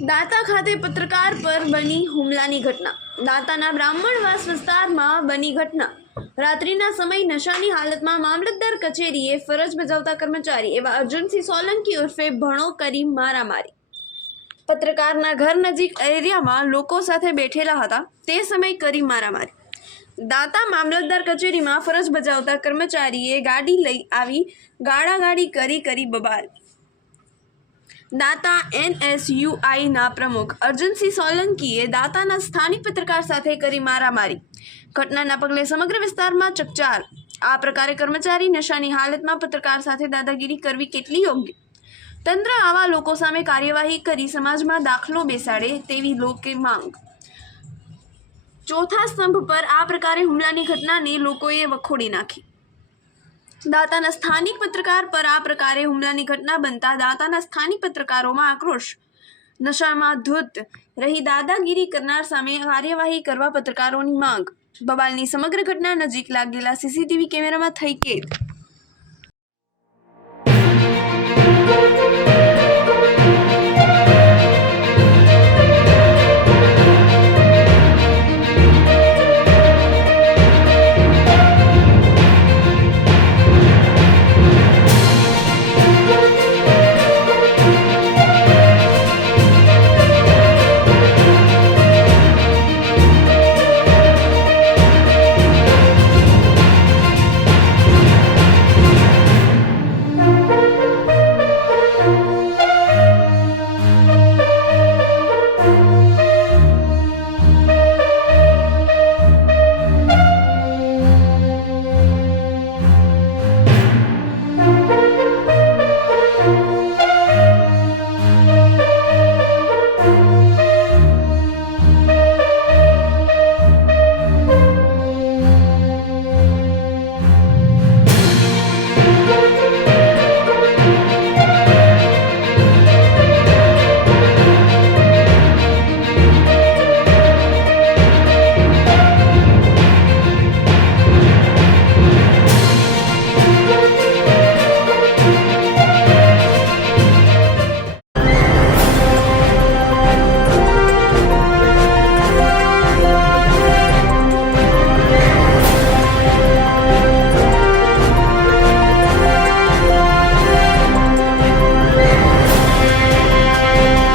દાંતા ખાતે પત્રકાર પર બની હુમલાની ઘટના। દાંતાના બ્રાહ્મણવાસ વિસ્તારમાં બની ઘટના। રાત્રિના સમય નશાની હાલતમાં મામલતદાર કચેરીએ ફરજ બજાવતા કર્મચારી એવા અર્જુનસિંહ સોલંકી ઉર્ફે ભણો કરી મારામારી। પત્રકારના ઘર નજીક એરિયામાં લોકો સાથે બેઠેલા હતા તે સમયે કરી મારામારી। દાંતા મામલતદાર કચેરીમાં ફરજ બજાવતા કર્મચારીએ ગાડી લઈ આવી ગાળાગાળી કરી બબાલી। દાંતા NSUIના પ્રમુખ અર્જુનસિંહ સોલંકીએ દાંતાના સ્થાનિક પત્રકાર સાથે કરી મારામારી। ઘટનાના પગલે સમગ્ર વિસ્તારમાં ચકચાર। આ પ્રકારે કર્મચારી નશાની હાલતમાં પત્રકાર સાથે દાદાગીરી કરવી કેટલી યોગ્ય? તંત્ર આવા લોકો સામે કાર્યવાહી કરી સમાજમાં દાખલો બેસાડે તેવી લોકે માંગ। ચોથા સ્તંભ પર આ પ્રકારે હુમલાની ઘટનાને લોકોએ વખોડી નાખી। દાંતાના સ્થાનિક પત્રકાર પર આ પ્રકારે હુમલાની ઘટના બનતા દાંતાના સ્થાનિક પત્રકારોમાં આક્રોશ। નશામાં ધૂત રહી દાદાગીરી કરનાર સામે કાર્યવાહી કરવા પત્રકારોની માંગ। બબાલની સમગ્ર ઘટના નજીક લાગેલા CCTV કેમેરામાં થઈ કેદ।